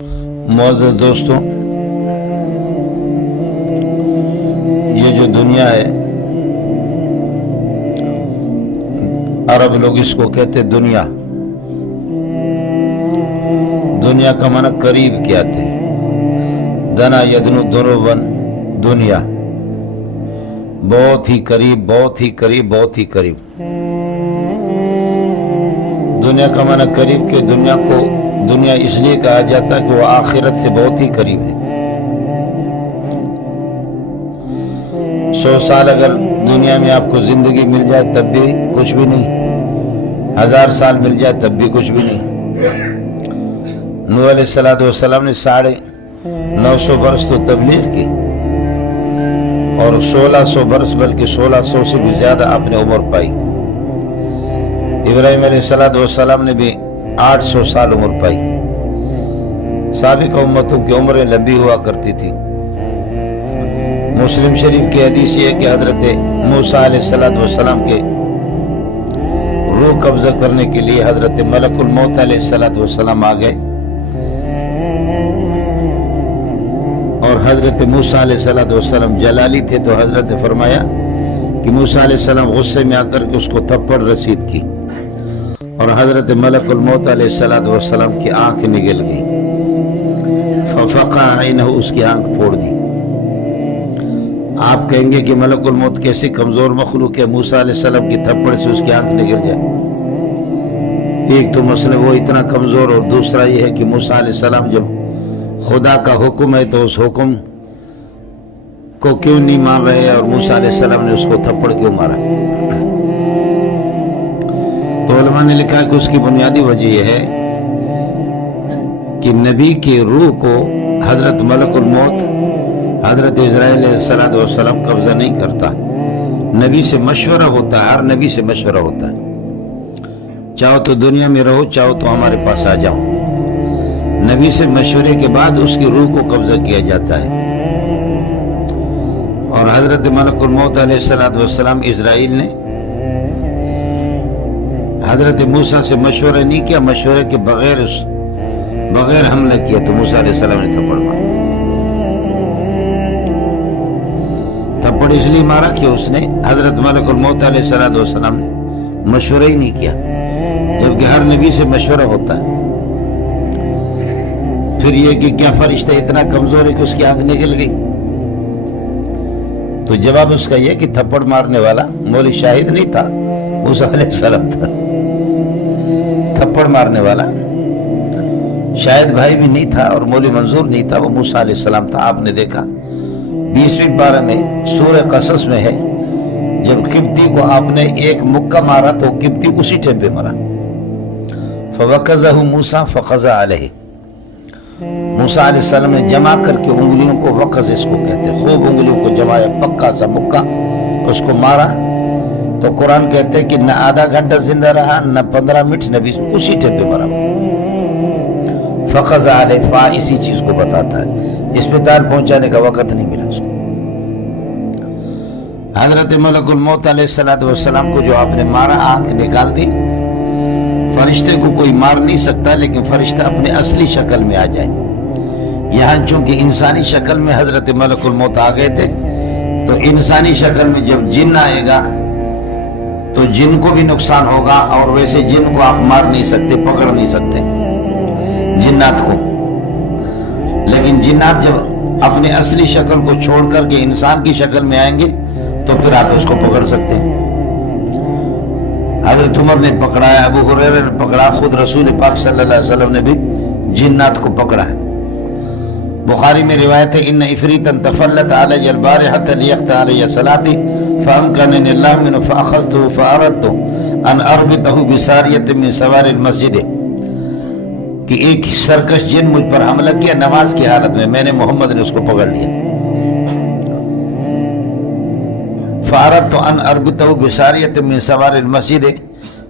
معزز دوستوں، یہ جو دنیا ہے، عرب لوگ اس کو کہتے دنیا کا معنی قریب کیا تھے۔ دنا یدنو دروبن، دنیا بہت ہی قریب، بہت ہی قریب، بہت ہی قریب۔ دنیا کا معنی قریب کہ دنیا کو دنیا اس لیے کہا جاتا ہے کہ وہ آخرت سے بہت ہی قریب ہے۔ 100 سال اگر دنیا میں آپ کو زندگی مل جائے تب بھی کچھ بھی نہیں، 1000 سال مل جائے تب بھی کچھ بھی نہیں۔ نوح علیہ السلام نے 950 برس تو تبلیغ کی، اور 1600 برس بلکہ 1600 سے بھی زیادہ آپ نے عمر پائی۔ ابراہیم علیہ السلام نے بھی 800 سال عمر پائی۔ سابق امتوں کی عمریں لمبی ہوا کرتی تھی۔ مسلم شریف کی حدیث یہ ہے کہ حضرت موسیٰ علیہ السلام کے روح قبضہ کرنے کے لیے حضرت ملک الموت علیہ السلام آ گئے، اور حضرت موسیٰ علیہ السلام جلالی تھے، تو حضرت فرمایا کہ موسیٰ علیہ السلام غصے میں آ کر کے اس کو تھپڑ رسید کی، اور حضرت ملک الموت علیہ السلام کی آنکھ نگل گئی، ففقع عینہ، اس کی آنکھ پھوڑ دی۔ آپ کہیں گے کہ ملک الموت کیسی کمزور مخلوق ہے، موسیٰ علیہ السلام کی تھپڑ سے اس کی آنکھ نگل جائے؟ ایک تو مسئلہ وہ اتنا کمزور، اور دوسرا یہ ہے کہ موسیٰ علیہ السلام جب خدا کا حکم ہے تو اس حکم کو کیوں نہیں مان رہے، اور موسیٰ علیہ السلام نے اس کو تھپڑ کیوں مارا؟ تو علماء نے لکھا کہ اس کی بنیادی وجہ یہ ہے کہ نبی کی روح کو حضرت ملک الموت حضرت عزرائیل علیہ السلام قبضہ نہیں کرتا۔ نبی سے مشورہ ہوتا ہے، ہر نبی سے مشورہ ہوتا ہے، چاہو تو دنیا میں رہو، چاہو تو ہمارے پاس آ جاؤ۔ نبی سے مشورے کے بعد اس کی روح کو قبضہ کیا جاتا ہے، اور حضرت ملک الموت علیہ السلام اسرائیل نے حضرت موسیٰ سے مشورہ نہیں کیا، مشورے کے بغیر حملہ کیا، تو موسیٰ علیہ السلام نے تھپڑ مارا۔ تھپڑ اس لیے مارا کہ اس نے حضرت ملک الموت علیہ السلام نے مشورہ ہی نہیں کیا، جبکہ ہر نبی سے مشورہ ہوتا ہے۔ پھر یہ کہ کیا فرشتہ اتنا کمزور ہے کہ اس کی آنکھ نکل گئی؟ تو جواب اس کا یہ کہ تھپڑ مارنے والا مولی شاہد نہیں تھا، موسیٰ علیہ السلام تھا۔ تھپڑ مارنے والا شاہد بھائی بھی نہیں تھا، اور مولی منظور نہیں تھا، وہ موسیٰ علیہ السلام تھا۔ آپ نے دیکھا 20ویں پارہ میں سورہ قصص میں ہے، جب قبطی کو آپ نے ایک مکہ مارا تو قبطی اسی ٹائم پہ مرا۔ فَوَقَذَهُ مُوسَى فَقَضَى عَلَيْهِ، موسیٰ علیہ السلام نے جمع کر کے انگلیوں کو وقز اس کو کہتے ہیں، خوب انگلیوں کو جمایا، پکا سا مکہ، اس کو مارا۔ تو قرآن کہتے ہیں کہ نہ آدھا گھنٹہ زندہ رہا، نہ 15 منٹ، نہ 20، اسی ٹائم پہ مرا۔ فَقَضَى عَلَيْهِ، فا اسی چیز کو بتاتا ہے، اسپتال پہنچانے کا وقت نہیں ملا اس کو۔ حضرت ملک الموت علیہ السلام کو جو آپ نے مارا، آنکھ نکال دی۔ فرشتے کو کوئی مار نہیں سکتا، لیکن فرشتہ اپنے اصلی شکل میں آ جائے۔ یہاں چونکہ انسانی شکل میں حضرت ملک الموت آ گئے تھے، تو انسانی شکل میں جب جن آئے گا تو جن کو بھی نقصان ہوگا، اور ویسے جن کو آپ مار نہیں سکتے، پکڑ نہیں سکتے جنات کو، لیکن جنات جب اپنے اصلی شکل کو چھوڑ کر کے انسان کی شکل میں آئیں گے تو پھر آپ اس کو پکڑ سکتے ہیں۔ حضرت عمر نے پکڑا ہے، ابو ہریرہ نے پکڑا، خود رسول پاک صلی اللہ علیہ وسلم نے بھی جنات کو پکڑا ہے۔ بخاری میں روایت ہے، ان عفریتا تفلت علی البارحۃ لیقطع علی صلاتی فامکننی اللہ منہ فاخذته فاردت ان اربطہ بساریۃ من سوار المسجد، کہ ایک سرکش جن مجھ پر حملہ کیا نماز کی حالت میں نے محمد نے اس کو پکڑ لیا۔ فاردت ان اربطہ بساریۃ من سوار المسجد،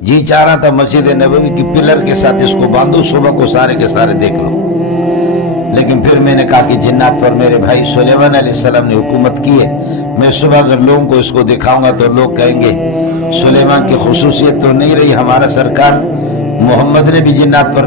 جی چاہ رہا تھا مسجد نبوی کی پلر کے ساتھ اس کو باندھو، صبح کو سارے کے سارے دیکھ لو، لیکن پھر میں نے کہا کہ جنات پر میرے بھائی سلیمان علیہ السلام نے حکومت کی ہے، میں صبح اگر لوگوں کو اس کو دکھاؤں گا تو لوگ کہیں گے سلیمان کی خصوصیت تو نہیں رہی، ہمارا سرکار محمد نے بھی جنات پر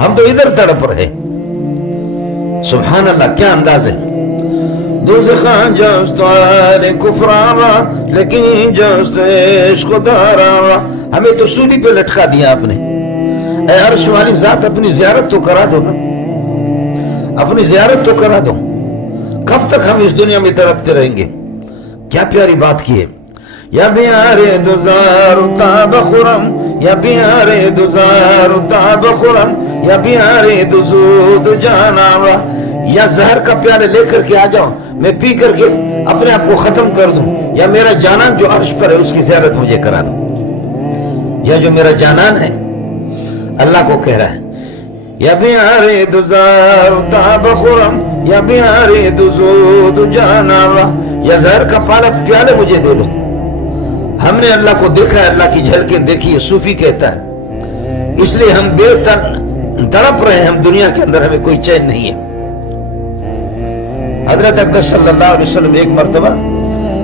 ہم تو ادھر تڑپ رہے. سبحان اللہ, کیا انداز ہے. دوزخاں جست آل کفرارا لیکن جست عشق دارارا. ہمیں تو سولی پہ لٹکا دیا آپ نے. اے عرش والی ذات, اپنی زیارت تو کرا دو نا, اپنی زیارت تو کرا دو. کب تک ہم اس دنیا میں تڑپتے رہیں گے. کیا پیاری بات کی ہے. یا پیارے دوزار تاب خرم, یا پیارے دوزار تاب خرم, یا پیارے دوزود جاناوا. یا زہر کا پیالے لے کر کے آ جاؤ, میں پی کر کے اپنے آپ کو ختم کر دوں, یا میرا جانان جو عرش پر ہے اس کی زیارت مجھے کرا دو. یا جو میرا جانان ہے اللہ کو کہہ رہا ہے, یا پیارے دوزار تاب خرم, یا پیارے دوزود جاناوا. یا زہر کا پیالے مجھے دے دو. ہم نے اللہ کو دیکھا ہے, اللہ کی جھلکیں دیکھی ہے. صوفی کہتا ہے اس لیے ہم بے تڑپ رہے ہیں, ہم دنیا کے اندر, ہمیں کوئی چین نہیں ہے. حضرت اقدس صلی اللہ علیہ وسلم ایک مرتبہ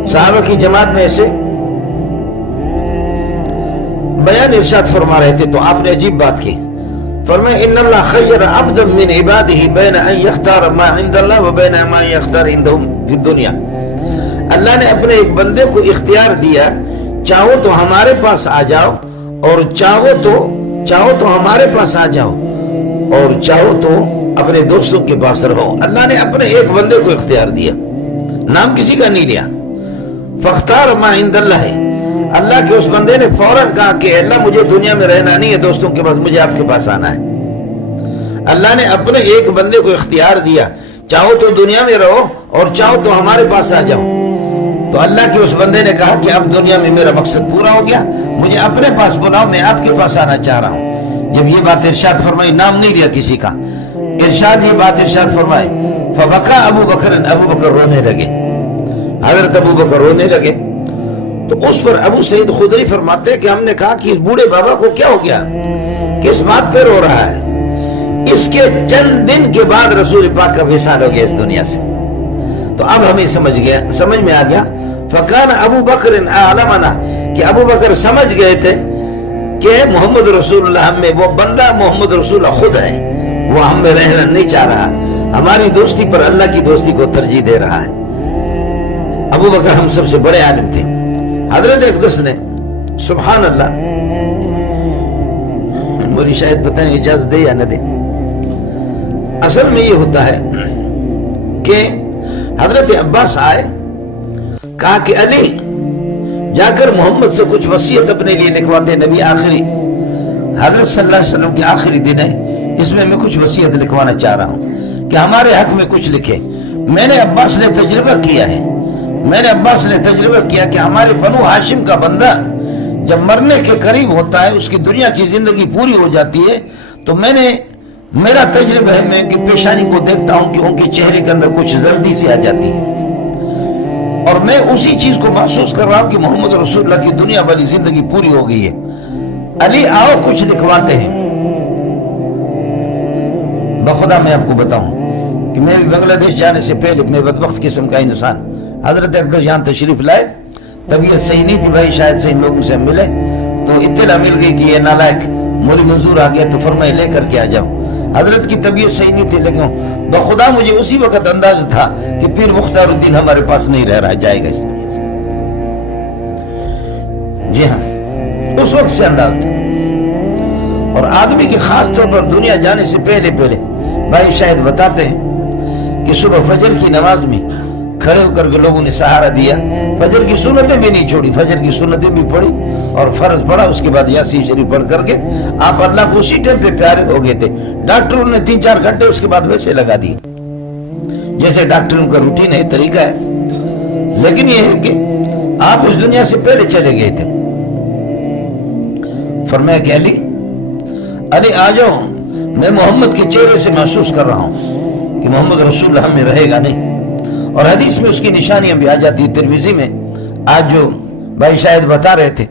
صحابہ کی جماعت میں ایسے بیان ارشاد فرما رہے تھے, تو آپ نے عجیب بات کی. فرمایا ان اللہ خیر عبدا من عباده بین ان یختار ما عند اللہ و بین ما یختار عندهم فی الدنیا. اللہ نے اپنے ایک بندے کو اختیار دیا, چاہو تو ہمارے پاس آ جاؤ, اور چاہو تو ہمارے پاس آ جاؤ, اور چاہو تو اپنے دوستوں کے پاس رہو. اللہ نے اپنے ایک بندے کو اختیار دیا, نام کسی کا نہیں لیا. فاختار ما عند اللہ, اللہ کے اس بندے نے فوراً کہا کہ اللہ مجھے دنیا میں رہنا نہیں ہے دوستوں کے پاس, مجھے آپ کے پاس آنا ہے. اللہ نے اپنے ایک بندے کو اختیار دیا, چاہو تو دنیا میں رہو اور چاہو تو ہمارے پاس آ جاؤ. تو اللہ کے اس بندے نے کہا کہ اب دنیا میں میرا مقصد پورا ہو گیا, مجھے اپنے پاس بلاؤ, میں آپ کے پاس آنا چاہ رہا ہوں. جب یہ بات ارشاد فرمائی, نام نہیں لیا کسی کا, ارشاد یہ بات ارشاد فرمائی, فبکا ابو بکر, ابو بکر رونے لگے. حضرت ابو بکر رونے لگے. تو اس پر ابو سعید خدری فرماتے ہیں کہ ہم نے کہا کہ اس بوڑھے بابا کو کیا ہو گیا, کس بات پہ رو رہا ہے. اس کے چند دن کے بعد رسول پاک کا وصال ہو گیا اس دنیا سے. تو اب ہمیں سمجھ میں آ گیا. فکان ابو بکر اعلمنا, کہ ابو بکر سمجھ گئے تھے کہ محمد رسول اللہ ہم میں, وہ بندہ محمد رسول اللہ خود ہے, وہ ہم میں رہنا نہیں چاہ رہا, ہماری دوستی پر اللہ کی دوستی کو ترجیح دے رہا ہے. ابو بکر ہم سب سے بڑے عالم تھے. حضرت اقدس نے سبحان اللہ, میری شاید پتہ نہیں اجازت دے یا نہ دے. اصل میں یہ ہوتا ہے کہ حضرت عباس آئے, کہا کہ علی جا کر محمد سے کچھ وصیت اپنے لیے لکھواتے. نبی آخری, حضرت صلی اللہ علیہ وسلم کے آخری دن ہے, اس میں کچھ وصیت لکھوانا چاہ رہا ہوں کہ ہمارے حق میں کچھ لکھے. میں نے عباس نے تجربہ کیا ہے, میں نے عباس نے تجربہ کیا کہ ہمارے بنو ہاشم کا بندہ جب مرنے کے قریب ہوتا ہے, اس کی دنیا کی زندگی پوری ہو جاتی ہے, تو میرا تجربہ ہے, میں کہ پیشانی کو دیکھتا ہوں کہ ان کے چہرے کے اندر کچھ زردی سی آ جاتی ہے, اور میں اسی چیز کو محسوس کر رہا ہوں کہ محمد رسول اللہ کی دنیا والی زندگی پوری ہو گئی ہے. علی آؤ کچھ لکھواتے ہیں. بخدا میں آپ کو بتاؤں کہ میں بھی بنگلہ دیش جانے سے پہلے, میں بدبخت قسم کا انسان, حضرت اقدس یہاں تشریف لائے, طبیعت صحیح نہیں تھی بھائی, شاید سے ان لوگوں سے ملے تو اطلاع مل گئی کہ یہ نالائق مولی منظور آ گیا, تو فرمائے لے کر کے آ جاؤ. حضرت کی طبیعت صحیح نہیں تھی, لیکن بخدا مجھے اسی وقت انداز تھا کہ پیر مختار الدین ہمارے پاس نہیں رہ رہا, جائے گا اس دنیا سے. جی ہاں, اس وقت سے انداز تھا. اور آدمی کے خاص طور پر دنیا جانے سے پہلے بھائی شاید بتاتے ہیں کہ صبح فجر کی نماز میں کھڑے ہو کر کے لوگوں نے سہارا دیا, فجر کی سنتیں بھی نہیں چھوڑی, فجر کی سنتیں بھی پڑھی اور فرض پڑھا, اس کے بعد یاسین شریف پڑھ کر کے آپ اللہ کو اسی ٹائم پہ پیارے ہو گئے تھے. ڈاکٹروں نے 3-4 گھنٹے اس کے بعد ویسے لگا دی, جیسے ڈاکٹروں کا روٹین ہے, طریقہ ہے, لیکن یہ ہے کہ آپ اس دنیا سے پہلے چلے گئے تھے. فرمایا کہ علی آ جاؤ, میں محمد کے چہرے سے محسوس کر رہا ہوں کہ محمد رسول اللہ ہم میں رہے گا نہیں. اور حدیث میں اس کی نشانیاں بھی آ جاتی. ترمذی میں آج جو بھائی شاید بتا رہے تھے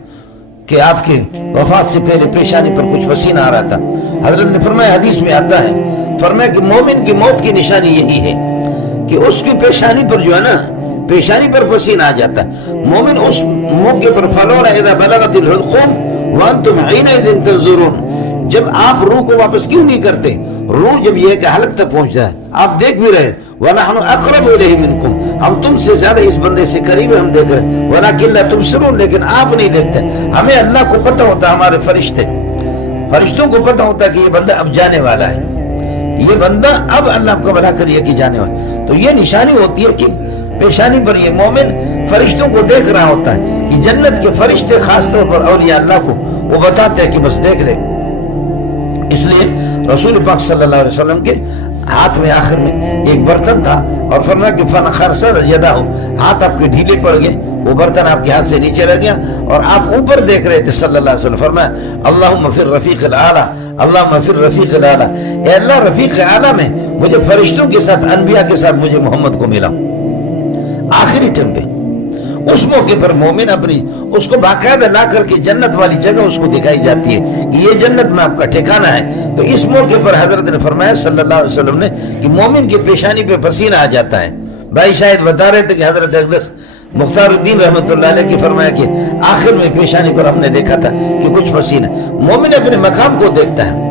کہ آپ کے وفات سے پہلے پیشانی پر کچھ پسینہ آ رہا تھا, حضرت نے فرمایا حدیث میں آتا ہے, فرمایا کہ مومن کی موت کی نشانی یہی ہے کہ اس کی پیشانی پر جو ہے نا, پیشانی پر پسینہ آ جاتا ہے. مومن اس موقع پر فلولا اذا بلغت الحلقوم وانتم حينئذ تنظرون, جب آپ روح کو واپس کیوں نہیں کرتے؟ روح جب یہ ہے کہ حلق تک پہنچ جائے، آپ دیکھ بھی رہے وَنَحْنُ أَقْرَبُ إِلَيْهِ مِنْكُمْ، ہم تم سے زیادہ اس بندے سے قریب ہیں، ہم دیکھ رہے ہیں، وَلَكِنْ لَا تُبْصِرُونَ، لیکن آپ نہیں دیکھتے۔ ہمیں اللہ کو پتہ ہوتا ہے، ہمارے فرشتوں کو پتہ ہوتا ہے کہ یہ بندہ اب جانے والا ہے، یہ بندہ اب اللہ کو بنا کر یہ کہ جانے والا ہے۔ تو یہ نشانی ہوتی ہے کہ پیشانی پر یہ مومن فرشتوں کو دیکھ رہا ہوتا ہے کہ جنت کے فرشتے خاص طور پر اولیاء اللہ کو وہ بتاتے ہیں کہ بس دیکھ لے۔ اس لیے رسول پاک صلی اللہ علیہ وسلم کے ہاتھ میں آخر میں ایک برتن تھا اور فرمایا کہ فَنَخَرْسَ يَدَهُ، ہاتھ آپ کے ڈھیلے پڑ گئے، وہ برتن آپ کے ہاتھ سے نیچے رہ گیا اور آپ اوپر دیکھ رہے تھے صلی اللہ علیہ وسلم۔ فرمایا اللہم فی الرفیق الاعلیٰ، اللہم فی الرفیق الاعلیٰ، اے اللہ رفیق اعلیٰ میں مجھے فرشتوں کے ساتھ، انبیاء کے ساتھ مجھے محمد کو ملا۔ آخری ٹائم پہ اس موقع پر مومن اپنی اس کو باقاعدہ لا کر کے جنت والی جگہ اس کو دکھائی جاتی ہے کہ یہ جنت میں آپ کا ٹھکانہ ہے۔ تو اس موقع پر حضرت نے فرمایا صلی اللہ علیہ وسلم نے کہ مومن کی پیشانی پہ پسینہ آ جاتا ہے۔ بھائی شاید بتا رہے تھے کہ حضرت اقدس مختار الدین رحمۃ اللہ علیہ کی فرمایا کہ آخر میں پیشانی پر ہم نے دیکھا تھا کہ کچھ پسینہ۔ مومن اپنے مقام کو دیکھتا ہے،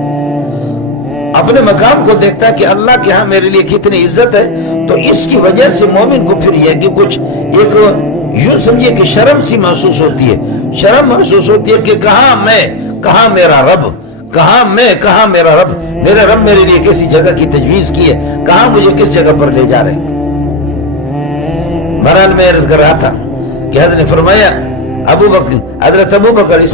اپنے مقام کو دیکھتا ہے کہ اللہ کے ہاں میرے لیے کتنی عزت ہے، تو اس کی وجہ سے مومن کو پھر یہ کہ کچھ ایک یوں سمجھے کہ شرم سی محسوس ہوتی ہے، شرم محسوس ہوتی ہے کہ کہاں میں، کہاں میرا رب، کہاں میں، کہاں میرا رب، میرا رب میرے لیے کسی جگہ کی تجویز کی ہے، کہاں مجھے کس جگہ پر لے جا رہے ہیں۔ بہرحال میں عرض کر رہا تھا کہ حضرت نے فرمایا حضرت ابو بکر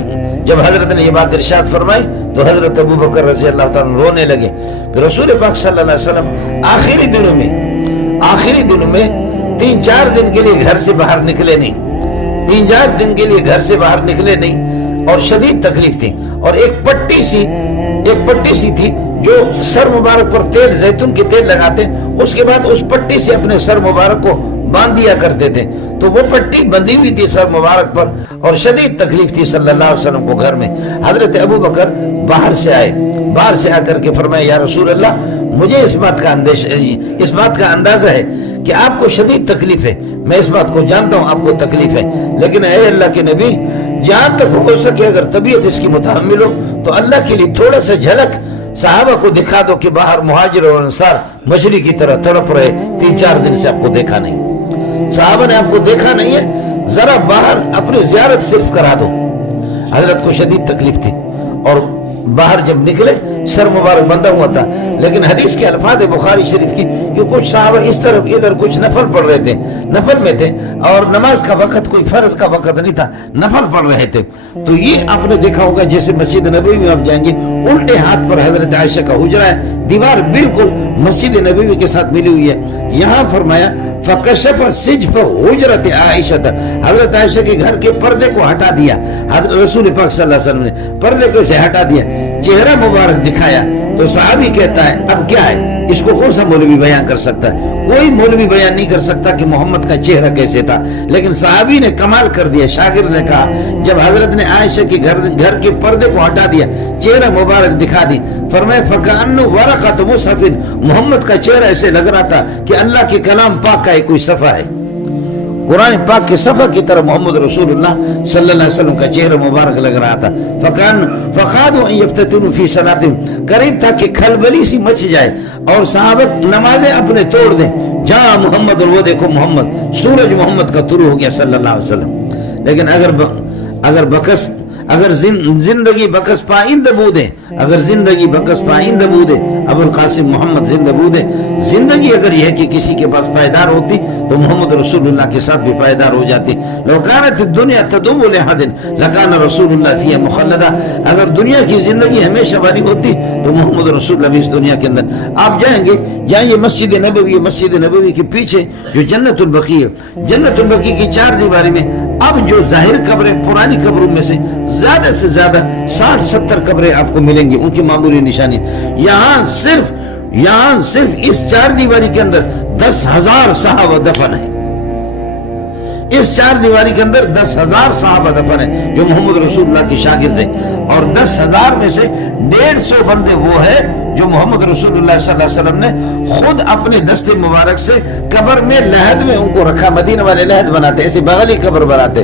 جب حضرت نے یہ بات ارشاد فرمائی تو حضرت ابو بکر رضی اللہ تعالیٰ رونے لگے۔ پھر رسول پاک صلی اللہ علیہ وسلم آخری دنوں میں 3-4 دن کے لیے گھر سے باہر نکلے نہیں، 3-4 دن کے لیے گھر سے باہر نکلے نہیں، اور شدید تکلیف تھی، اور ایک پٹی سی تھی جو سر مبارک پر تیل، زیتون کے تیل لگاتے، اس کے بعد اس پٹی سے اپنے سر مبارک کو باندھ دیا کرتے تھے، تو وہ پٹی بندھی ہوئی تھی سر مبارک پر، اور شدید تکلیف تھی صلی اللہ علیہ وسلم کو گھر میں۔ حضرت ابو بکر باہر سے آ کر کے فرمایا یا رسول اللہ، مجھے اس بات کا اندازہ ہے کہ آپ کو شدید تکلیف ہے، میں اس بات کو جانتا ہوں آپ کو تکلیف ہے، لیکن اے اللہ کے نبی، جہاں تک ہو سکے اگر طبیعت اس کی متحمل ہو تو اللہ کے لیے تھوڑا سا جھلک صحابہ کو دکھا دو کہ باہر مہاجر اور انصار مچھلی کی طرح تڑپ رہے، 3-4 دن سے آپ کو دیکھا نہیں، صحابہ نے آپ کو دیکھا نہیں ہے، ذرا باہر اپنی زیارت صرف کرا دو۔ حضرت کو شدید تکلیف تھی اور باہر جب نکلے سر مبارک بندھا ہوا تھا، لیکن حدیث کے الفاظ بخاری شریف کی کہ کچھ صحابہ اس طرف ادھر کچھ نفل پڑھ رہے تھے، نفل میں تھے، اور نماز کا وقت کوئی فرض کا وقت نہیں تھا، نفل پڑھ رہے تھے۔ تو یہ آپ نے دیکھا ہوگا جیسے مسجد نبوی میں آپ جائیں گے، الٹے ہاتھ پر حضرت عائشہ کا حجرہ ہے، دیوار بالکل مسجد نبوی کے ساتھ ملی ہوئی ہے۔ یہاں فرمایا فَكَشَفَ سِجْفَ حُجْرَةِ عَائِشَةَ، حضرت عائشہ کے گھر کے پردے کو ہٹا دیا، حضرت رسول پاک صلی اللہ علیہ وسلم نے پردے کو سے ہٹا دیا، چہرہ مبارک دکھایا۔ تو صحابی کہتا ہے اب کیا ہے، اس کو کون سا مولوی بیان کر سکتا ہے؟ کوئی مولوی بیان نہیں کر سکتا کہ محمد کا چہرہ کیسے تھا، لیکن صحابی نے کمال کر دیا۔ شاگرد نے کہا جب حضرت نے عائشہ کے گھر کے پردے کو ہٹا دیا، چہرہ مبارک دکھا دی، فرمایا فَكَأَنُّ وَرَقَةُ مُصْحَفٍ، محمد کا چہرہ ایسے لگ رہا تھا کہ اللہ کے کلام پاک کا کوئی صفحہ ہے، قرآن پاک کے صفحہ کی طرح محمد رسول اللہ صلی اللہ علیہ وسلم کا چہرہ مبارک لگ رہا تھا۔ فَقَادُوا أَن يَفْتَتِنُوا فِي صَلَاتِهِمْ، قریب تھا کہ کھلبلی سی مچ جائے اور صحابہ نمازیں اپنے توڑ دیں، جا محمد، اور وہ دیکھو محمد، سورج محمد کا طلوع ہو گیا صلی اللہ علیہ وسلم۔ لیکن اگر زندگی بکس پائندہ بودے، اگر زندگی بکس پائندہ بودے، ابو القاسم محمد زندہ بودے، زندگی اگر یہ ہے کہ کسی کے پاس پائیدار ہوتی تو محمد رسول اللہ کے ساتھ بھی پائیدار ہو جاتی۔ لو کانت الدنیا تدوم لأحد لکان رسول اللہ فیہا مخلدا، اگر دنیا کی زندگی ہمیشہ والی ہوتی تو محمد رسول اللہ بھی اس دنیا کے اندر۔ آپ جائیں گے مسجد نبوی کے پیچھے جو جنت البقیع ہے، جنت البقیع کی 4 دیواری میں اب جو ظاہر قبریں پرانی قبروں میں سے زیادہ 60-70 قبریں آپ کو ملیں گی، ان کی معمولی نشانی۔ یہاں صرف اس 4 دیواری کے اندر 10,000 صحابہ دفن ہیں، اس 4 دیواری کے اندر 10,000 صحابہ دفن ہیں جو محمد رسول اللہ کے شاگرد ہیں، اور 10,000 میں سے 150 بندے وہ ہیں جو محمد رسول اللہ صلی اللہ علیہ وسلم نے خود اپنے دست مبارک سے قبر میں لحد میں ان کو رکھا۔ مدینہ والے لحد بناتے، ایسے بغلی قبر بناتے،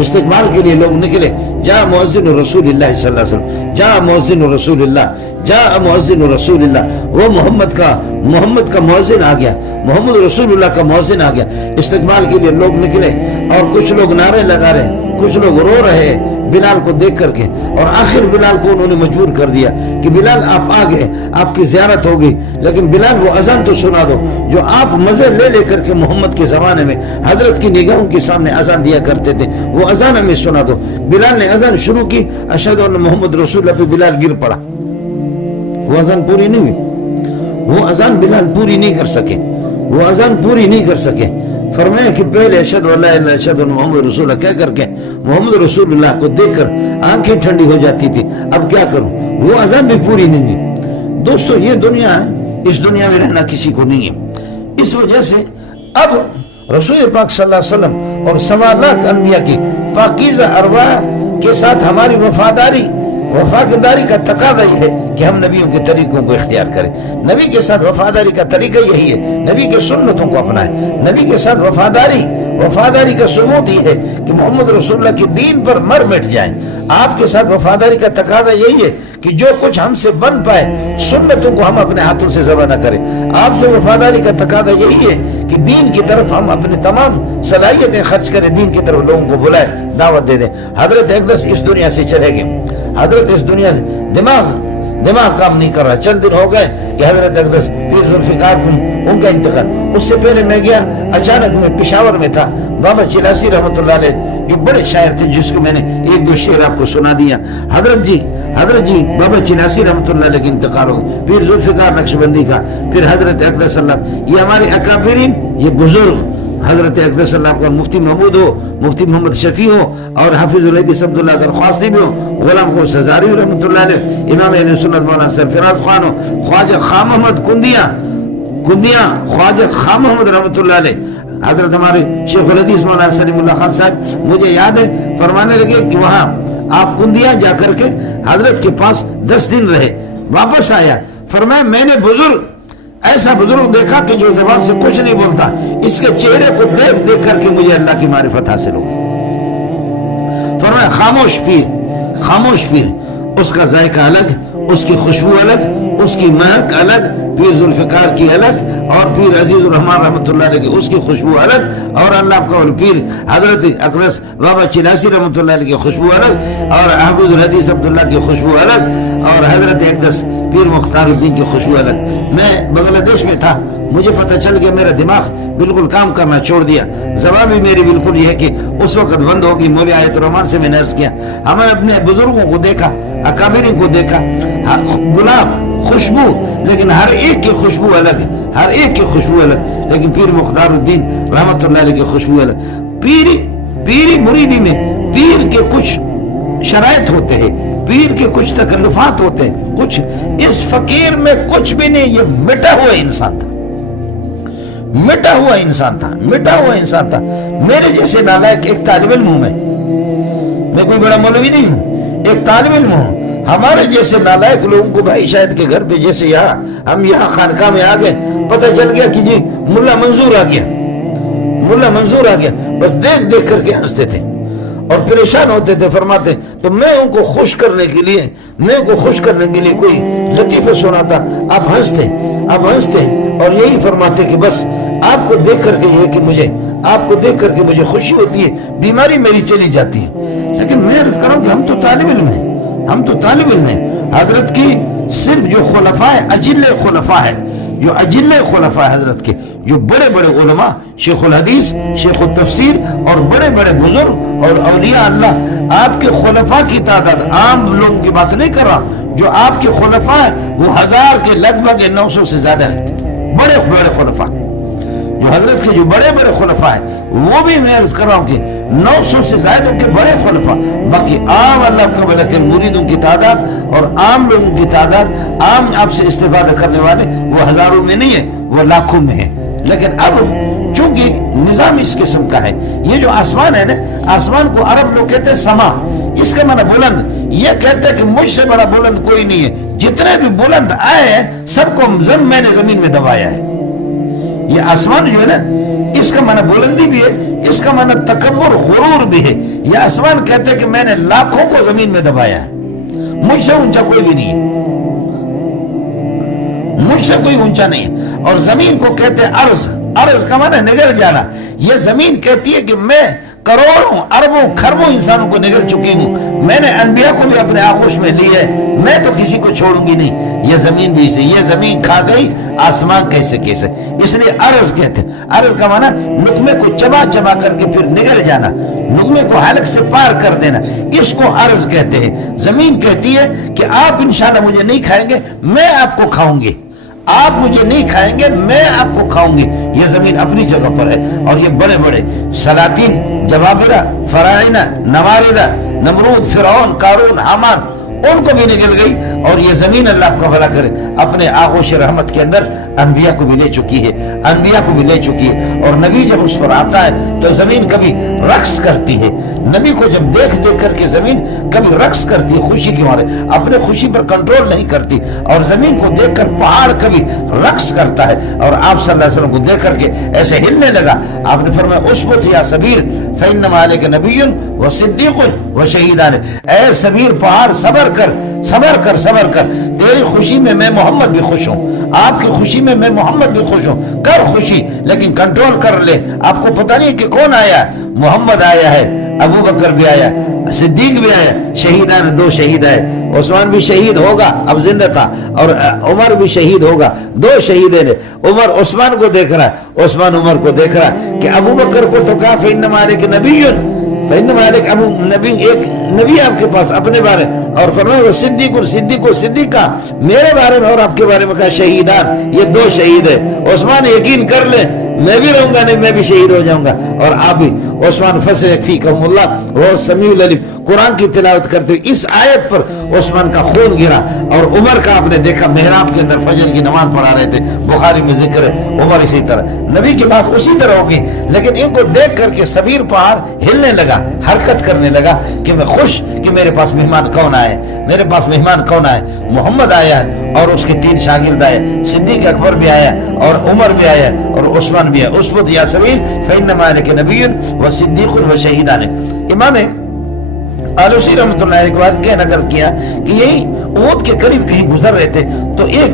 استقبال کے لیے لوگ نکلے. جا مؤذن رسول اللہ صلی اللہ علیہ وسلم، جا مؤذن رسول اللہ، جا مؤذن رسول اللہ. وہ محمد کا مؤذن آ گیا، محمد رسول اللہ کا مؤذن آ گیا. استقبال کے لیے لوگ نکلے اور کچھ لوگ نعرے لگا رہے، کچھ لوگ رو رہے بلال کو دیکھ کر کے. اور آخر بلال کو انہوں نے مجبور کر دیا کہ بلال آپ آ گئے، آپ کی زیارت ہو گئی، لیکن بلال وہ اذان تو سنا دو جو آپ مزے لے لے کر کے محمد کے زمانے میں حضرت کی نگاہوں کے سامنے اذان دیا کرتے تھے، وہ اذان ہمیں سنا دو. بلال نے اذان شروع کی، اشہد ان محمد رسول اللہ پہ بلال گر پڑا. وہ اذان پوری نہیں ہوئی، وہ اذان بلال پوری نہیں کر سکے، وہ اذان پوری نہیں کر سکے. فرمایا کہ پہلے اشہد ان لا الہ الا اللہ اشہد ان محمد رسول اللہ کہہ کر کے محمد رسول اللہ کو دیکھ کر آنکھیں ٹھنڈی ہو جاتی تھی. اب کیا کروں، وہ اذان بھی پوری نہیں ہوئی. دوستو یہ دنیا ہے، اس دنیا میں رہنا کسی کو نہیں ہے. اس وجہ سے اب رسول پاک صلی اللہ علیہ وسلم اور 1.25 لاکھ انبیاء کی پاکیزہ ارواح کے ساتھ ہماری وفاداری کا تقاضا یہ ہے کہ ہم نبیوں کے طریقوں کو اختیار کریں. نبی کے ساتھ وفاداری کا طریقہ یہی ہے، نبی کے سنتوں کو اپنائیں. نبی کے ساتھ وفاداری کا ثبوت یہ ہے کہ محمد رسول اللہ کے دین پر مر مٹ جائیں. آپ کے ساتھ وفاداری کا تقاضا یہی ہے کہ جو کچھ ہم سے بن پائے سنتوں کو ہم اپنے ہاتھوں سے ذبح نہ کریں. آپ سے وفاداری کا تقاضا یہی ہے کہ دین کی طرف ہم اپنے تمام صلاحیتیں خرچ کریں، دین کی طرف لوگوں کو بلائیں، دعوت دے دیں. حضرت اقدس اس دنیا سے چلے گئے، حضرت اس دنیا سے دماغ کام نہیں کر رہا. چند دن ہو گئے کہ حضرت اقدس پیر ذوالفقار کو ان کا انتقال. اس سے پہلے میں گیا، اچانک میں پشاور میں تھا. بابا چلاسی رحمۃ اللہ علیہ جو بڑے شاعر تھے، جس کو میں نے 1-2 شعر آپ کو سنا دیا. حضرت جی بابا چلاسی رحمۃ اللہ علیہ کا انتقال ہو گیا، پیر ذوالفقار نقشبندی کا، پھر حضرت اقدس اللہ. یہ ہمارے اکابرین، یہ بزرگ حضرت اقدس اللہ کا مفتی محمود ہو، مفتی محمد شفیع ہو، اور حافظ الحدیث عبداللہ درخواستی بھی ہو، غلام قوس ہزاری رحمۃ اللہ علیہ، امام اہل سنت مولانا سرفراز خان ہو، خواجہ خان محمد کندیا خواجہ خان محمد رحمۃ اللہ علیہ، حضرت ہمارے شیخ الحدیث مولانا سلیم اللہ خان صاحب. مجھے یاد ہے فرمانے لگے کہ وہاں آپ کندیا جا کر کے حضرت کے پاس 10 دن رہے، واپس آیا. فرمایا میں نے ایسا بزرگ دیکھا کہ جو زبان سے کچھ نہیں بولتا، اس کے چہرے کو دیکھ کر کے مجھے اللہ کی معرفت حاصل ہو. فرمایا خاموش پیر، اس کا ذائقہ الگ، اس کی خوشبو الگ، اس کی مہک الگ، پیر ذوالفقار کی الگ، اور پیر عزیز الرحمان رحمۃ اللہ علیہ کی اس کی خوشبو الگ، اور اللہ کا پیر حضرت اقدس بابا چلاسی رحمۃ اللہ علیہ کی خوشبو الگ، اور حافظ الحدیث عبداللہ کی خوشبو الگ، اور حضرت اقدس پیر مختار الدین کی خوشبو الگ. میں بنگلہ دیش میں تھا، مجھے پتہ چل گیا، میرا دماغ بالکل کام کرنا چھوڑ دیا. زبان بھی میری بالکل یہ ہے کہ اس وقت بند ہوگی. مولی آیت الرحمان سے میں نے عرض کیا، ہمیں اپنے بزرگوں کو دیکھا، اکابرین کو دیکھا، گلاب خوشبو، لیکن ہر ایک کی خوشبو الگ ہے، لیکن پیر مختار الدین رحمت اللہ علیہ کی خوشبو الگ. پیری مریدی میں پیر کے کچھ شرائط ہوتے ہیں، پیر کے کچھ تکلفات ہوتے ہیں، کچھ اس فقیر میں کچھ بھی نہیں. یہ مٹا ہوا انسان تھا. میرے جیسے نالائق ایک طالب علم ہوں، میں کوئی بڑا مولوی نہیں ہوں، ایک طالب علم ہوں. ہمارے جیسے نالائق لوگوں کو بھائی شاید کے گھر پہ، جیسے ہم یہاں خانقاہ میں آ گئے، پتہ چل گیا کہ جی ملا منظور آ گیا، بس دیکھ کر کے ہنستے تھے اور پریشان ہوتے تھے. فرماتے تو میں ان کو خوش کرنے کے لیے کوئی لطیفہ سناتا، آپ ہنستے اور یہی فرماتے کہ بس آپ کو دیکھ کر کے مجھے خوشی ہوتی ہے، بیماری میری چلی جاتی ہے. لیکن میں عرض کروں کہ ہم تو طالب علم ہیں. حضرت کی صرف جو خلفاء حضرت کے جو بڑے علماء، شیخ الحدیث، شیخ التفسیر اور بڑے بزرگ اور اولیاء اللہ، آپ کے خلفاء کی تعداد، عام لوگوں کی بات نہیں کر رہا، جو آپ کے خلفاء ہیں وہ 1000 کے لگ بھگ 900 سے زیادہ ہیں. بڑے خلفاء جو حضرت کے جو بڑے خلفاء ہیں، وہ بھی میں عرض کر رہا ہوں کہ 900 سے زائد کے بڑے خلفاء. باقی عام اللہ کا بلکہ مریدوں کی تعداد اور عام لوگوں کی تعداد، عام آپ سے استفادہ کرنے والے وہ ہزاروں میں نہیں ہے، وہ لاکھوں میں ہے. لیکن اب چونکہ نظام اس قسم کا ہے، یہ جو آسمان ہے نا، آسمان کو عرب لوگ کہتے ہیں سما، اس کا معنی بلند. یہ کہتے ہیں کہ مجھ سے بڑا بلند کوئی نہیں ہے، جتنے بھی بلند آئے ہیں سب کو میں نے زمین میں دبایا ہے. یہ آسمان جو ہے نا، اس کا معنی بلندی بھی ہے، اس کا معنی تکبر غرور بھی ہے۔ یہ آسمان کہتے ہیں کہ میں نے لاکھوں کو زمین میں دبایا ہے، مجھ سے اونچا کوئی بھی نہیں ہے، مجھ سے کوئی اونچا نہیں ہے۔ اور زمین کو کہتے ہیں عرض، عرض کا معنی نگل جانا۔ یہ زمین کہتی ہے کہ میں کروڑوں اربوں خربوں انسانوں کو نگل چکی ہوں، میں نے انبیاء کو بھی اپنے آغوش میں لی ہے، میں تو کسی کو چھوڑوں گی نہیں۔ یہ زمین بھی اسے، یہ زمین کھا گئی آسمان کیسے کیسے، اس لیے عرض کہتے ہیں۔ عرض کا معنی لقمے کو چبا چبا کر کے پھر نگل جانا، لقمے کو حلق سے پار کر دینا، اس کو عرض کہتے ہیں۔ زمین کہتی ہے کہ آپ انشاءاللہ مجھے نہیں کھائیں گے، میں آپ کو کھاؤں گی، آپ مجھے نہیں کھائیں گے میں آپ کو کھاؤں گی۔ یہ زمین اپنی جگہ پر ہے، اور یہ بڑے بڑے سلاطین، جبابرہ، فراعنہ، نواردہ، نمرود، فرعون، قارون، حامان، ان کو بھی نگل گئی۔ اور یہ زمین اللہ آپ کا بھلا کرے اپنے آغوش رحمت کے اندر انبیاء کو بھی لے چکی ہے، انبیاء کو بھی لے چکی ہے۔ اور نبی جب اس پر آتا ہے تو زمین کبھی رقص کرتی ہے، نبی کو جب دیکھ دیکھ کر کے زمین کبھی رقص کرتی ہے خوشی کے مارے، اپنے خوشی پر کنٹرول نہیں کرتی، اور زمین کو دیکھ کر پہاڑ کبھی رقص کرتا ہے۔ اور آپ صلی اللہ علیہ وسلم کو دیکھ کر کے ایسے ہلنے لگا۔ آپ نے فرمایا اسبت یا سبیر فإنما علیک نبی و صدیق و شہیدان، اے سبیر پہاڑ صبر کر، صبر کر، صبر کر، تیری خوشی میں محمد بھی خوش ہوں، آپ کی خوشی میں محمد بھی خوش ہوں، کر خوشی لیکن کنٹرول کر لے۔ آپ کو پتہ نہیں کہ کون آیا، محمد آیا ہے، ابو بکر بھی آیا، صدیق بھی آیا، شہیدان دو شہید آئے، عثمان بھی شہید ہوگا، اب زندہ تھا، اور عمر بھی شہید ہوگا، دو شہید ہیں۔ عمر عثمان کو دیکھ رہا ہے، عثمان عمر کو دیکھ رہا ہے کہ ابو بکر کو تو کہا فإنما علیک نبی فإنما علیک ابو نبی، ایک نبی آپ کے پاس اپنے بارے، اور فرمایا وہ صدیق، صدیق صدیقہ میرے بارے میں، اور آپ کے بارے میں کہا شہیدان، یہ دو شہید ہیں۔ عثمان یقین کر لیں میں بھی رہوں گا نہیں، میں بھی شہید ہو جاؤں گا، اور آپ بھی۔ عثمان فسیکفیکہم اللہ وہ سمیع العلیم، قرآن کی تلاوت کرتے ہوئے اس آیت پر عثمان کا خون گرا۔ اور عمر کا آپ نے دیکھا محراب کے اندر فجر کی نماز پڑھا رہے تھے، بخاری میں ذکر ہے، عمر اسی طرح، نبی کی بات اسی طرح ہوگی۔ لیکن ان کو دیکھ کر کے سبیر پہاڑ ہلنے لگا، حرکت کرنے لگا کہ میں خوش کہ میرے پاس مہمان کون آئے، میرے پاس مہمان کون آئے، محمد آیا ہے، اور اس کے 3 شاگرد آئے، صدیق اکبر بھی آیا، اور عمر بھی آیا، اور عثمان بھی آیا۔ اسوۃ یا سبیل فإنما علیک نبی و صدیق و شہیدان۔ امام آلوسی رحمۃ اللہ علیہ کے کہ نقل کیا کہ یہی اونٹ کے قریب کہیں گزر رہے تھے تو ایک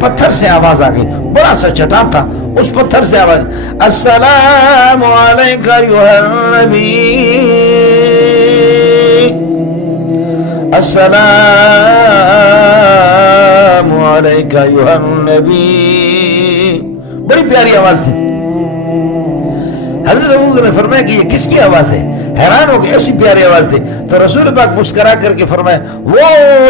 پتھر سے آواز آ گئی، بڑا سا چٹان تھا، اس پتھر سے آواز، السلام علیکہ ایھا النبی، السلام علیکہ ایھا النبی۔ بڑی پیاری آواز تھی۔ حضرت ابو بکر نے فرمایا کہ یہ کس کی آواز ہے، حیران ہو گئے، ایسی پیاری آواز تھی۔ تو رسول پاک مسکرا کر کے فرمایا وہ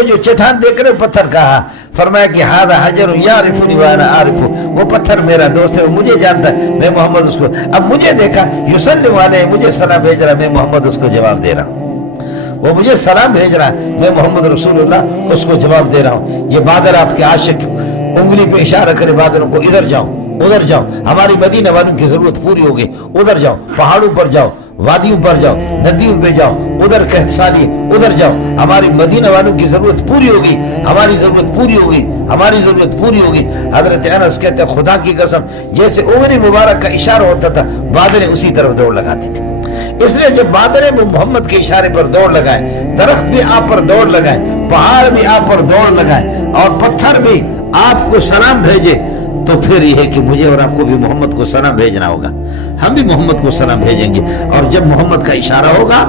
جو چٹان دیکھ رہے پتھر کہا، فرمایا کہ ھذا حجر یعرفنی وانا اعرفہ، وہ پتھر میرا دوست ہے، وہ مجھے جانتا ہے، میں محمد اس کو، اب مجھے دیکھا یسلم علیہ، مجھے سلام بھیج رہا، میں محمد اس کو جواب دے رہا ہوں، وہ مجھے سلام بھیج رہا ہے، میں محمد رسول اللہ اس کو جواب دے رہا ہوں۔ یہ بادل آپ کے عاشق انگلی پہ اشارہ کرے بادلوں کو، ادھر جاؤ ادھر جاؤ، ہماری مدینہ والوں کی ضرورت پوری ہو گئی، ادھر جاؤ، پہاڑوں پر جاؤ، وادیوں پر جاؤ، ندیوں پہ جاؤ، ادھر کہتسالی، ادھر جاؤ، ہماری مدینہ والوں کی ضرورت پوری ہوگی، ہماری ضرورت پوری ہوگی، ہماری ضرورت پوری ہوگی۔ حضرت انس کہتے ہیں خدا کی قسم جیسے عمر مبارک کا اشارہ ہوتا تھا بادلیں اسی طرف دوڑ لگاتی تھی۔ اس لیے جب بادلیں وہ محمد کے اشارے پر دوڑ لگائیں، درخت بھی آپ پر دوڑ لگائیں، پہاڑ بھی آپ پر دوڑ لگائیں، اور پتھر بھی آپ کو سلام بھیجے، تو پھر یہ ہے کہ مجھے اور آپ کو بھی محمد کو سلام بھیجنا ہوگا، ہم بھی محمد کو سلام بھیجیں گے۔ اور جب محمد کا اشارہ ہوگا،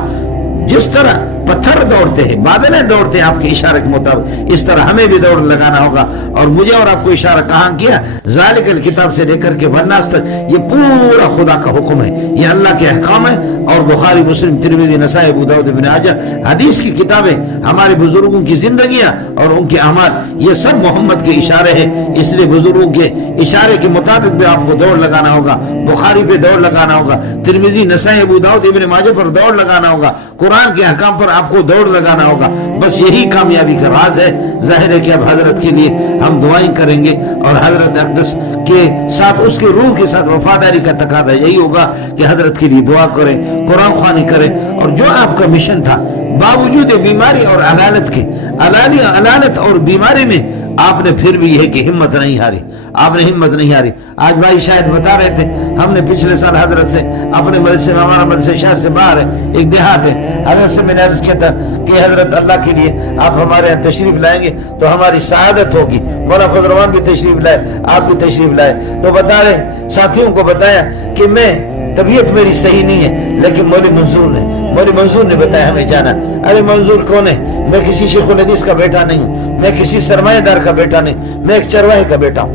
جس طرح پتھر دوڑتے ہیں، بادلیں دوڑتے ہیں آپ کے اشارے کے مطابق، اس طرح ہمیں بھی دوڑ لگانا ہوگا۔ اور مجھے اور آپ کو اشارہ کہاں کیا؟ ذالک الکتاب سے لے کر کے والناس تک، یہ پورا خدا کا حکم ہے، یہ اللہ کے احکام ہے۔ اور بخاری، مسلم، ترمذی، نسائی، ابو داؤد، ابن ماجہ، حدیث کی کتابیں، ہمارے بزرگوں کی زندگیاں اور ان کے اعمال، یہ سب محمد کے اشارے ہیں۔ اس لیے بزرگوں کے اشارے کے مطابق بھی آپ کو دوڑ لگانا ہوگا، بخاری پہ دوڑ لگانا ہوگا، ترمذی، نسائی، ابو داؤد، ابن ماجہ پر دوڑ لگانا ہوگا، قرآن کے احکام پر آپ کو دوڑ لگانا ہوگا۔ بس یہی کامیابی کا راز ہے۔ ظاہر ہے کہ اب حضرت کے لیے ہم دعائیں کریں گے، اور حضرت اقدس کے ساتھ، اس کے روح کے ساتھ وفاداری کا تقاضا یہی ہوگا کہ حضرت کے لیے دعا کریں، قرآن خوانی کریں۔ اور جو آپ کا مشن تھا، باوجود بیماری اور علالت کے، علالت اور بیماری میں آپ نے پھر بھی یہ کہ ہمت نہیں ہاری، آپ نے ہمت نہیں ہاری۔ آج بھائی شاید بتا رہے تھے، ہم نے پچھلے سال حضرت سے اپنے مدرسے میں، ہمارا مدرسے شہر سے باہر ہے، ایک دیہات ہے، حضرت سے میں نے عرض کیا تھا کہ حضرت اللہ کے لیے آپ ہمارے یہاں تشریف لائیں گے تو ہماری سعادت ہوگی۔ مولانا فضل الرحمان بھی تشریف لائے، آپ بھی تشریف لائے، تو بتا رہے ساتھیوں کو بتایا کہ میں طبیعت میری صحیح نہیں ہے، لیکن مولوی منظور نے بتایا ہمیں جانا۔ ارے منظور کون ہے؟ میں کسی شیخ الحدیث کا بیٹا نہیں ہوں، میں کسی سرمایہ دار کا بیٹا نہیں، میں ایک چرواہے کا بیٹا ہوں،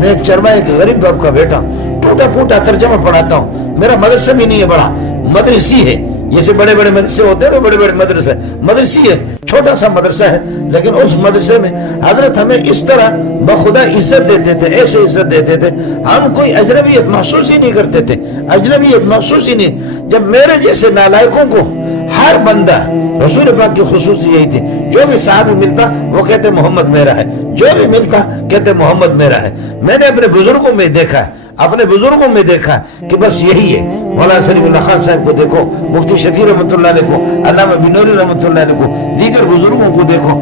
میں ایک چرواہے کے غریب باپ کا بیٹا ہوں، ٹوٹا پھوٹا ترجمہ پڑھاتا ہوں، میرا مدرسہ بھی نہیں ہے بڑا، مدرسی ہے، جیسے بڑے بڑے مدرسے ہوتے ہیں تو بڑے بڑے مدرسی ہے، چھوٹا سا مدرسہ ہے، لیکن اس مدرسے میں حضرت ہمیں اس طرح بخدا عزت دیتے تھے، ایسے عزت دیتے تھے، ہم کوئی اجنبیت محسوس ہی نہیں کرتے تھے، اجنبیت محسوس ہی نہیں۔ جب میرے جیسے نالائقوں کو ہر بندہ، رسول پاک کی خصوصی یہی تھی، جو بھی صحابی ملتا وہ کہتے محمد میرا ہے، جو بھی ملتا کہتے محمد میرا ہے۔ میں نے اپنے بزرگوں میں دیکھا، کہ بس یہی ہے۔ مولانا سلیم اللہ خان صاحب کو دیکھو، مفتی شفیع رحمۃ اللہ علیہ کو، علامہ بنوری رحمۃ اللہ علیہ کو، دیگر بزرگوں کو دیکھو،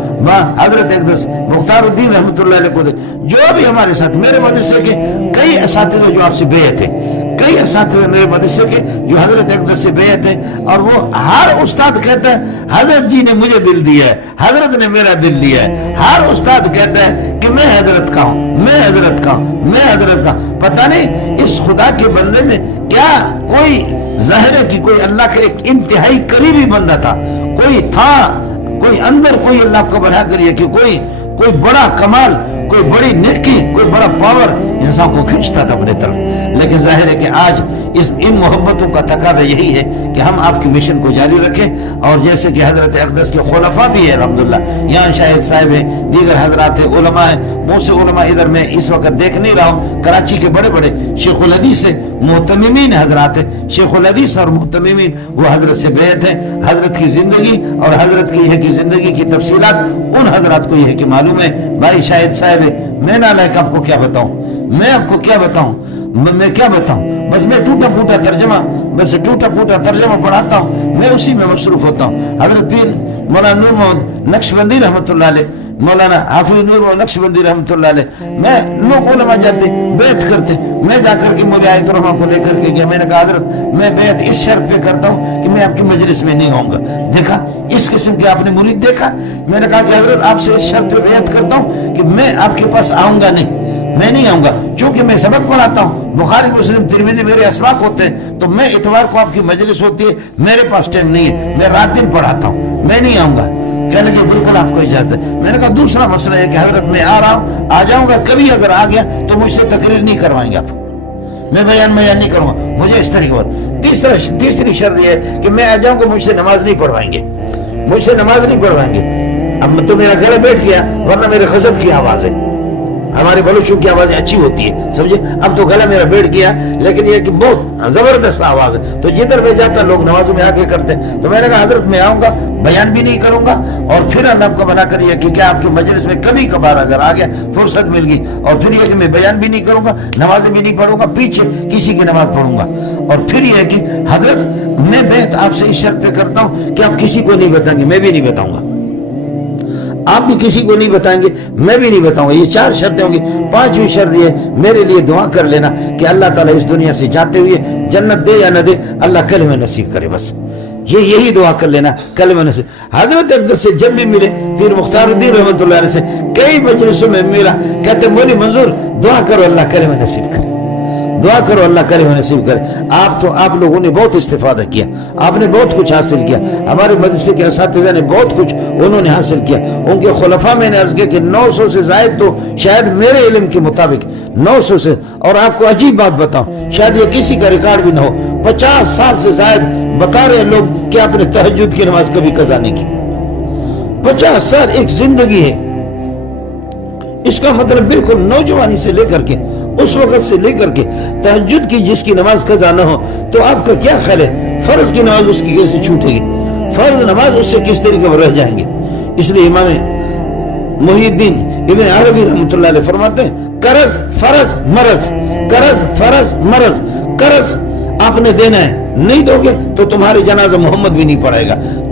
حضرت اقدس مختار الدین رحمۃ اللہ علیہ کو دیکھو، جو بھی ہمارے ساتھ، میرے مدرسے کے کئی اساتذہ جو آپ سے بیعت ہیں، کئی اساتذہ میرے مدرسے کے جو حضرت اقدس سے بیعت ہیں، اور وہ ہر استاد کہتا ہے حضرت جی نے مجھے دل دیا ہے، حضرت نے میرا دل لیا ہے۔ ہر استاد کہتا ہے کہ میں حضرت کا ہوں، میں حضرت کا ہوں، میں حضرت کا ہوں۔ پتہ نہیں اس خدا کے بندے میں کیا کوئی ظاہر ہے کہ کوئی اللہ کا ایک انتہائی قریبی بندہ تھا، کوئی تھا، کوئی اندر کوئی اللہ کو بنا کر یہ کہ کوئی بڑا کمال، کوئی بڑی نیکی، کوئی بڑا پاور انسان کو کھینچتا تھا اپنے طرف۔ لیکن ظاہر ہے کہ آج ان محبتوں کا تقاضا یہی ہے کہ ہم آپ کی مشن کو جاری رکھیں، اور جیسے کہ حضرت اقدس کے خلفاء بھی ہیں الحمدللہ، یہاں شاہد صاحب ہیں، دیگر حضرات ہیں، علماء ہیں، بہت سے علماء ادھر میں اس وقت دیکھ نہیں رہا ہوں، کراچی کے بڑے بڑے شیخ الحدیث سے محتممین حضرات ہیں، شیخ الحدیث اور محتممین وہ حضرت سے بیعت ہیں۔ حضرت کی زندگی اور حضرت کی یہ کی زندگی کی تفصیلات ان حضرات کو یہ ہے کہ معلوم ہے۔ بھائی شاہد صاحب ہے، میں نالائق آپ کو کیا بتاؤں، میں آپ کو کیا بتاؤں، میں کیا بتاؤں، بس میں ٹوٹا پھوٹا ترجمہ پڑھاتا ہوں، میں اسی میں مصروف ہوتا ہوں۔ حضرت پیر مولانا نور محمد نقشبندی رحمۃ اللہ علیہ، مولانا حافظ نور محمد نقشبندی رحمۃ اللہ علیہ، میں لوگ علماء جاتے بیعت کرتے، میں جا کر کے مولوی آیت الرحمٰن کو لے کر کے گیا، میں نے کہا حضرت میں بیعت اس شرط پہ کرتا ہوں کہ میں آپ کی مجلس میں نہیں آؤں گا۔ دیکھا اس قسم کے آپ نے مرید دیکھا، میں نے کہا کہ حضرت آپ سے اس شرط پہ بیعت کرتا ہوں کہ میں آپ کے پاس آؤں گا نہیں، میں نہیں آؤں گا، چونکہ میں سبق پڑھاتا ہوں، بخاری مسلم ترمذی میرے اسواق ہوتے ہیں، تو میں اتوار کو آپ کی مجلس ہوتی ہے، میرے پاس ٹائم نہیں ہے، میں رات دن پڑھاتا ہوں، میں نہیں آؤں گا۔ کہنے کہ بالکل آپ کو اجازت ہے۔ میں نے کہا دوسرا مسئلہ ہے کہ حضرت میں آ رہا ہوں، آ جاؤں گا، کبھی اگر آ گیا تو مجھ سے تقریر نہیں کروائیں گے آپ، میں بیان نہیں کروں گا، مجھے اس طریقے پر۔ تیسری شرط یہ ہے کہ میں آ جاؤں گا، مجھ سے نماز نہیں پڑھوائیں گے، اب تو میرا گلا بیٹھ گیا، ورنہ میرے غضب کی آواز ہے، ہمارے بلوچوں کی آوازیں اچھی ہوتی ہے، سمجھے، اب تو گلا میرا بیٹھ گیا، لیکن یہ کہ بہت زبردست آواز ہے، تو جدھر میں جاتا لوگ نمازوں میں آگے کرتے ہیں۔ تو میں نے کہا حضرت میں آؤں گا، بیان بھی نہیں کروں گا، اور پھر اللہ کو بنا کر یہ کہ کیا آپ کی مجلس میں کبھی کبھار اگر آ گیا، فرصت مل گئی، اور پھر یہ کہ میں بیان بھی نہیں کروں گا، نمازیں بھی نہیں پڑھوں گا، پیچھے کسی کی نماز پڑھوں گا، اور پھر یہ کہ حضرت میں بیعت آپ سے اس شرط پہ کرتا ہوں کہ آپ کسی کو نہیں بتائیں گے، میں بھی نہیں بتاؤں گا، آپ بھی کسی کو نہیں بتائیں گے، میں بھی نہیں بتاؤں گا۔ یہ 4 شرطیں ہوں گی۔ 5ویں شرط یہ میرے لیے دعا کر لینا کہ اللہ تعالیٰ اس دنیا سے جاتے ہوئے جنت دے یا نہ دے، اللہ کلمہ نصیب کرے، بس یہی دعا کر لینا، کلمہ نصیب۔ حضرت اقدس سے جب بھی ملے، پھر مختار الدین رحمۃ اللہ علیہ سے کئی مجلسوں میں ملا، کہتے مولوی منظور دعا کرو اللہ کلمہ نصیب کرے، دعا کرو اللہ کلمہ نصیب کرے۔ آپ لوگوں نے بہت استفادہ کیا، آپ نے بہت کچھ حاصل کیا، ہمارے مدرسے کے اساتذہ نے بہت کچھ انہوں نے حاصل کیا، ان کے خلفاء میں نے عرض کیا کہ 900 سے زائد تو شاید میرے علم کے مطابق 900 سے، اور آپ کو عجیب بات بتاؤں، شاید یہ کسی کا ریکارڈ بھی نہ ہو، 50 سال سے زائد بتا رہے لوگ کہ آپ نے تہجد کی نماز کبھی قضا نہیں کی۔ 50 سال ایک زندگی ہے، اس کا مطلب بالکل نوجوانی سے لے کر کے اس وقت سے لے کر کے تہجد کی جس کی نماز قضا نہ ہو، تو آپ کا کیا خیال ہے فرض کی نماز اس کی کیسے چھوٹے گی، فرض نماز اس سے کس طریقے پر رہ جائیں گے۔ اس لیے امام محی الدین ابن عربی رحمۃ اللہ علیہ فرماتے ہیں قرض فرض مرض، قرض فرض مرض، قرض آپ نے دینا ہے، نہیں دو گے تو تمہارے جنازہ محمد بھی نہیں پڑھے گا،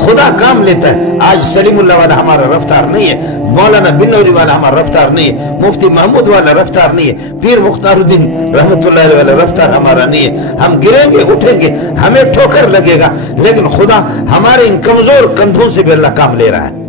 خدا کام لیتا ہے. آج سلیم اللہ والا ہمارا رفتار نہیں ہے, مولانا بنوری والا ہمارا رفتار نہیں ہے, مفتی محمود والا رفتار نہیں ہے, پیر مختار الدین رحمت اللہ علیہ والا رفتار ہمارا نہیں ہے. ہم گریں گے, اٹھیں گے, ہمیں ٹھوکر لگے گا, لیکن خدا ہمارے ان کمزور کندھوں سے بھی اللہ کام لے رہا ہے.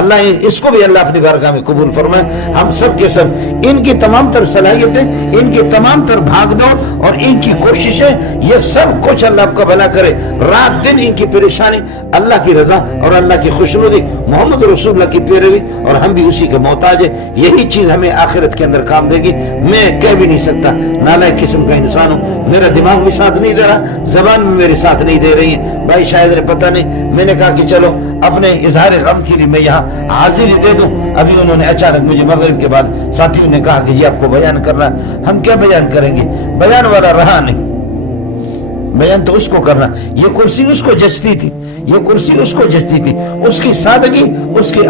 اللہ اس کو بھی اللہ اپنی بارگاہ میں قبول فرمائے. ہم سب کے سب ان کی تمام تر صلاحیتیں, ان کی تمام تر بھاگ دوڑ اور ان کی کوششیں, یہ سب کچھ اللہ آپ کا بھلا کرے. رات دن ان کی پریشانی, اللہ کی رضا اور اللہ کی خوشنودی, محمد رسول اللہ کی پیروی, اور ہم بھی اسی کے محتاج ہیں. یہی چیز ہمیں آخرت کے اندر کام دے گی. میں کہہ بھی نہیں سکتا, نالائق قسم کا انسان ہوں, میرا دماغ بھی ساتھ نہیں دے رہا, زبان میں میرے ساتھ نہیں دے رہی ہے. بھائی شاید پتہ نہیں, میں نے کہا کہ چلو اپنے اظہار غم کے لیے میں یہاں حاضری دے دوں. ابھی انہوں نے اچانک مجھے مغرب کے بعد ساتھیوں نے کہا کہ جی آپ کو بیان کرنا. ہم کیا بیان کریں گے, بیان والا رہا نہیں. بیان تو اس کو کرنا, یہ کرسی اس کو جچتی تھی, یہ کرسی اس کو جچتی تھی, اس کی سادگی, اس کی